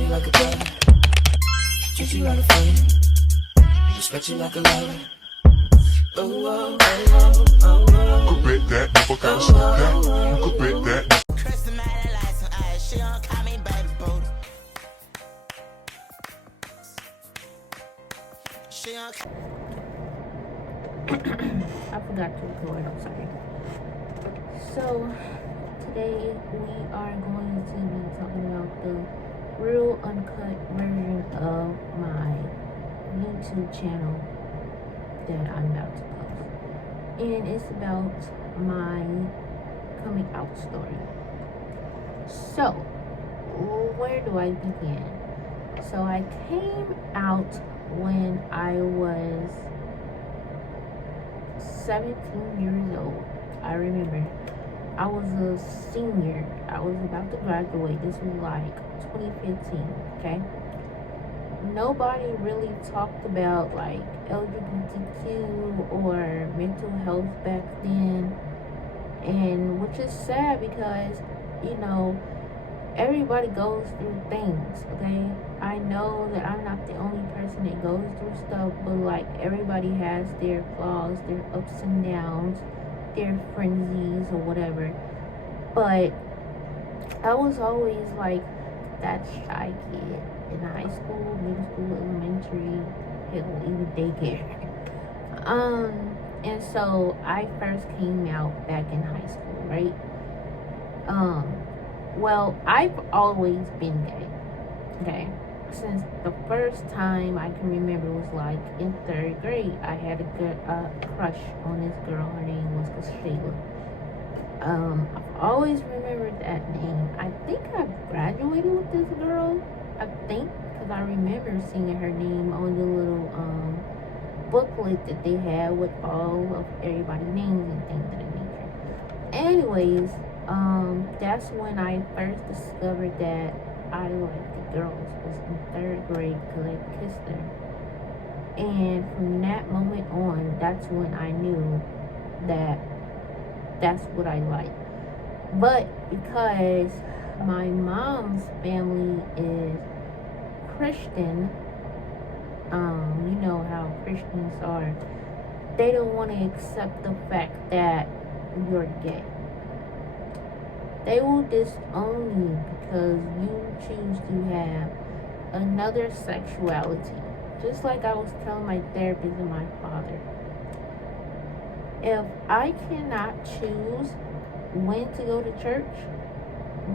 you like a brother, treat you like a friend, respect you like a lover. Oh, oh, oh, oh, oh, oh. You could bet that, never gotta smoke that. You could bet that. Trust the man that likes some eyes. She don't call me baby boo. She don't. I forgot to record, I'm sorry. So, today we are going to be talking about the real uncut version of my YouTube channel that I'm about to post. And it's about my coming out story. So, where do I begin? So, I came out when I was 17 years old. I remember I was a senior. I was about to graduate. This was like 2015, okay? Nobody really talked about like LGBTQ or mental health back then, and which is sad because, you know, everybody goes through things, okay? I know that I'm not the only person that goes through stuff, but like everybody has their flaws, their ups and downs, their frenzies or whatever. But I was always like that shy kid in high school, middle school, elementary, hell, even daycare. And so I first came out back in high school, right? Well, I've always been gay, okay? Since the first time I can remember was like in 3rd grade. I had a crush on this girl. Her name was Shayla. I've always remembered that name. I think I graduated with this girl. I think, because I remember seeing her name on the little booklet that they had with all of everybody's names and things of that nature. Anyways, that's when I first discovered that I liked the girls. Was in 3rd grade because I kissed her. And from that moment on, that's when I knew that that's what I like. But because my mom's family is Christian, you know how Christians are, they don't want to accept the fact that you're gay. They will disown you because you choose to have another sexuality. Just like I was telling my therapist and my father. If I cannot choose when to go to church,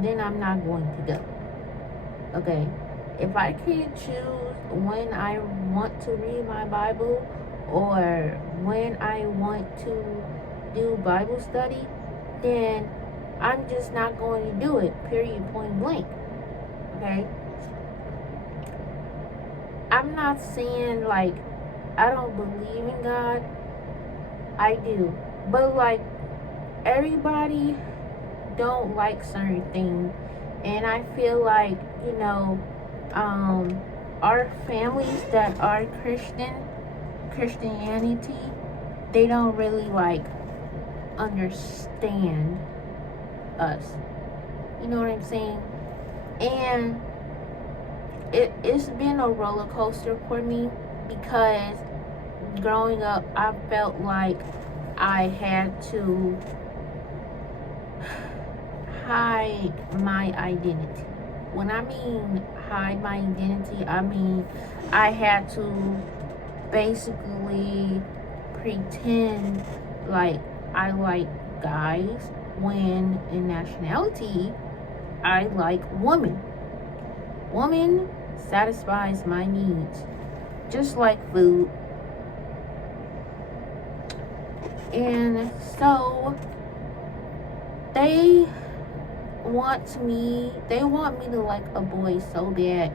then I'm not going to go. Okay? If I can't choose when I want to read my Bible or when I want to do Bible study, then I'm just not going to do it, period, point blank. Okay? I'm not saying like I don't believe in God. I do. But like everybody don't like certain things. And I feel like, you know, our families that are Christianity, they don't really like understand us. You know what I'm saying? And it's been a roller coaster for me because growing up I felt like I had to hide my identity. When I mean hide my identity, I mean I had to basically pretend like I like guys when in nationality I like women. Woman satisfies my needs, just like food. And so they want me to like a boy so bad.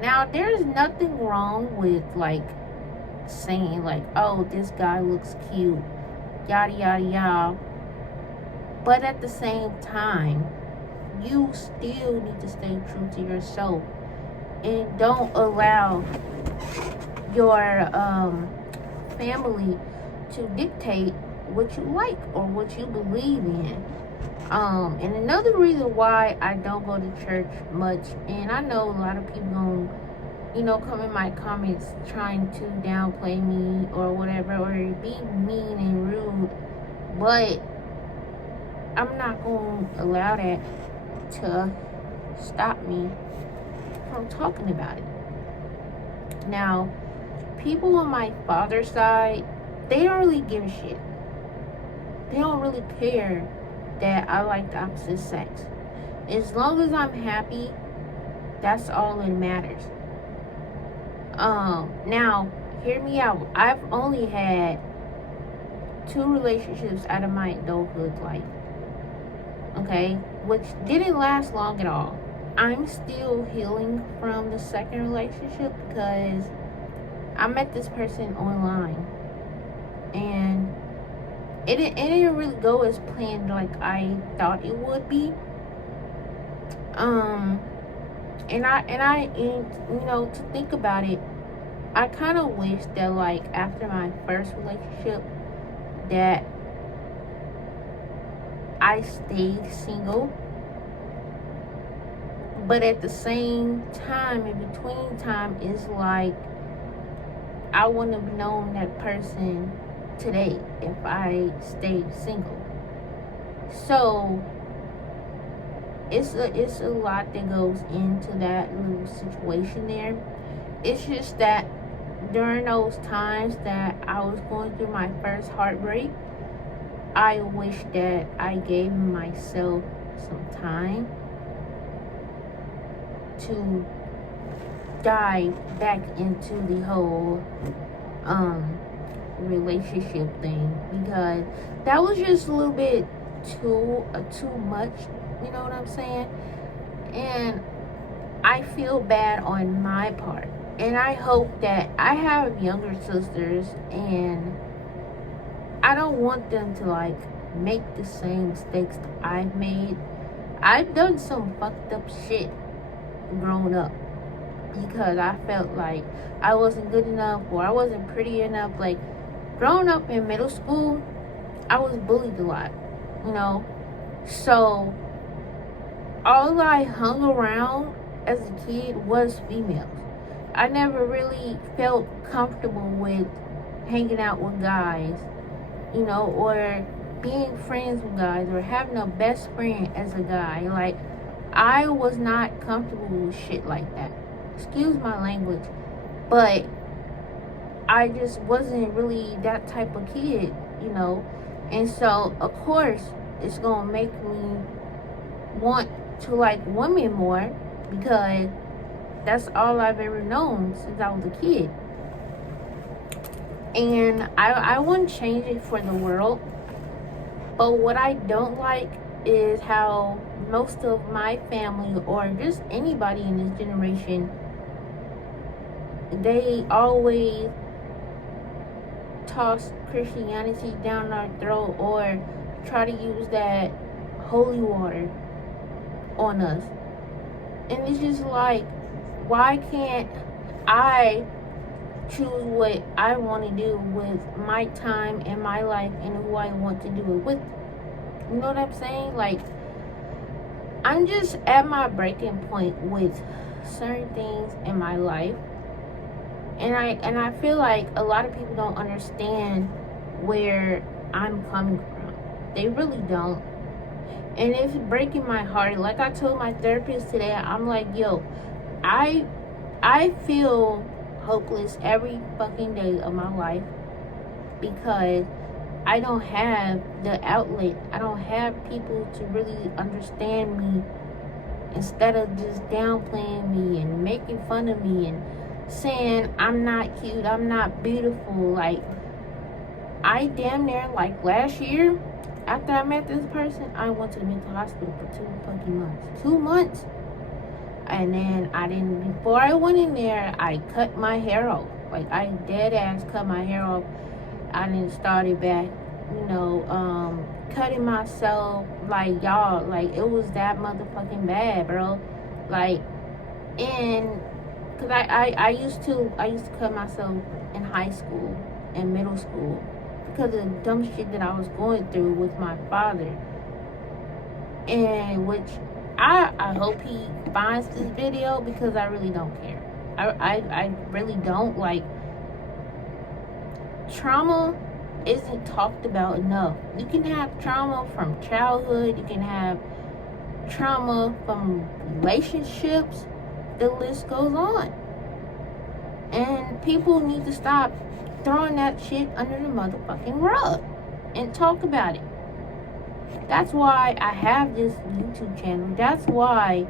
Now there's nothing wrong with like saying like, oh, this guy looks cute, yada yada yada. But at the same time, you still need to stay true to yourself and don't allow your family to dictate what you like or what you believe in. And another reason why I don't go to church much, and I know a lot of people gonna, come in my comments trying to downplay me or whatever, or be mean and rude, but I'm not gonna allow that to stop me from talking about it. Now, people on my father's side, they don't really give a shit. They don't really care that I like the opposite sex. As long as I'm happy, that's all that matters. Now, hear me out. I've only had 2 relationships out of my adulthood life. Okay? Which didn't last long at all. I'm still healing from the second relationship because I met this person online. And it didn't really go as planned like I thought it would be. And to think about it, I kind of wish that, like, after my first relationship, that I stayed single. But at the same time, in between time, is like I wouldn't have known that person today if I stayed single. So it's a lot that goes into that little situation there. It's just that during those times that I was going through my first heartbreak, I wish that I gave myself some time to dive back into the whole relationship thing, because that was just a little bit too much, you know what I'm saying? And I feel bad on my part, and I hope that I have younger sisters, and I don't want them to like make the same mistakes that I've made. I've done some fucked up shit growing up because I felt like I wasn't good enough or I wasn't pretty enough. Like, growing up in middle school, I was bullied a lot, so all I hung around as a kid was females. I never really felt comfortable with hanging out with guys, or being friends with guys, or having a best friend as a guy. Like, I was not comfortable with shit like that. Excuse my language, but I just wasn't really that type of kid, And so, of course, it's gonna make me want to like women more, because that's all I've ever known since I was a kid. And I wouldn't change it for the world. But what I don't like is how most of my family, or just anybody in this generation, they always toss Christianity down our throat, or try to use that holy water on us. And it's just like, why can't I choose what I want to do with my time and my life and who I want to do it with? You know what I'm saying? Like, I'm just at my breaking point with certain things in my life. And I feel like a lot of people don't understand where I'm coming from. They really don't. And it's breaking my heart. Like I told my therapist today, I'm like, yo, I feel hopeless every fucking day of my life because I don't have the outlet. I don't have people to really understand me, instead of just downplaying me and making fun of me and saying I'm not cute, I'm not beautiful. Like, I damn near, like, last year, after I met this person, I went to the mental hospital for 2 fucking months. 2 months. And then before I went in there, I cut my hair off. Like, I dead ass cut my hair off. I didn't start it back, cutting myself, like, y'all, like, it was that motherfucking bad, bro. Like, and, cause I used to cut myself in high school and middle school because of the dumb shit that I was going through with my father. and which I hope he finds this video, because I really don't care. I really don't. Like, trauma isn't talked about enough. You can have trauma from childhood, you can have trauma from relationships, the list goes on. And people need to stop throwing that shit under the motherfucking rug and talk about it. That's why I have this YouTube channel. That's why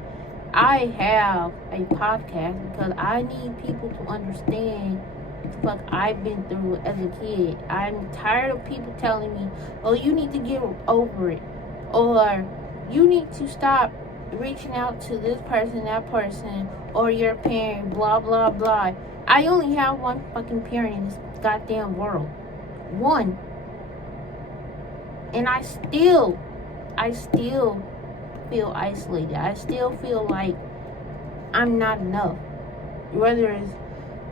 I have a podcast, because I need people to understand what the fuck I've been through as a kid. I'm tired of people telling me, oh, you need to get over it, or you need to stop reaching out to this person, that person, or your parent, blah, blah, blah. I only have one fucking parent in this goddamn world. One. And I still feel isolated. I still feel like I'm not enough. Whether it's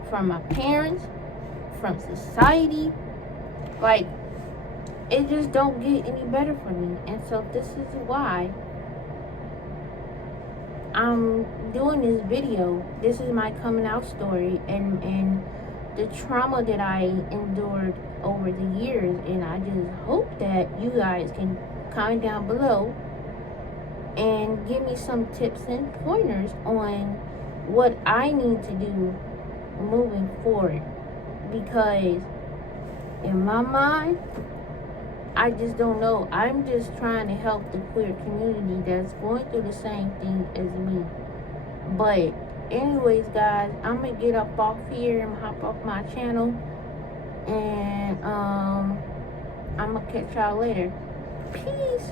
from my parents, from society, like, it just don't get any better for me. And so this is why I'm doing this video. This is my coming out story, and the trauma that I endured over the years. And I just hope that you guys can comment down below and give me some tips and pointers on what I need to do moving forward, because in my mind, I just don't know. I'm just trying to help the queer community that's going through the same thing as me. But anyways, guys, I'm gonna get up off here and hop off my channel, and I'm gonna catch y'all later. Peace.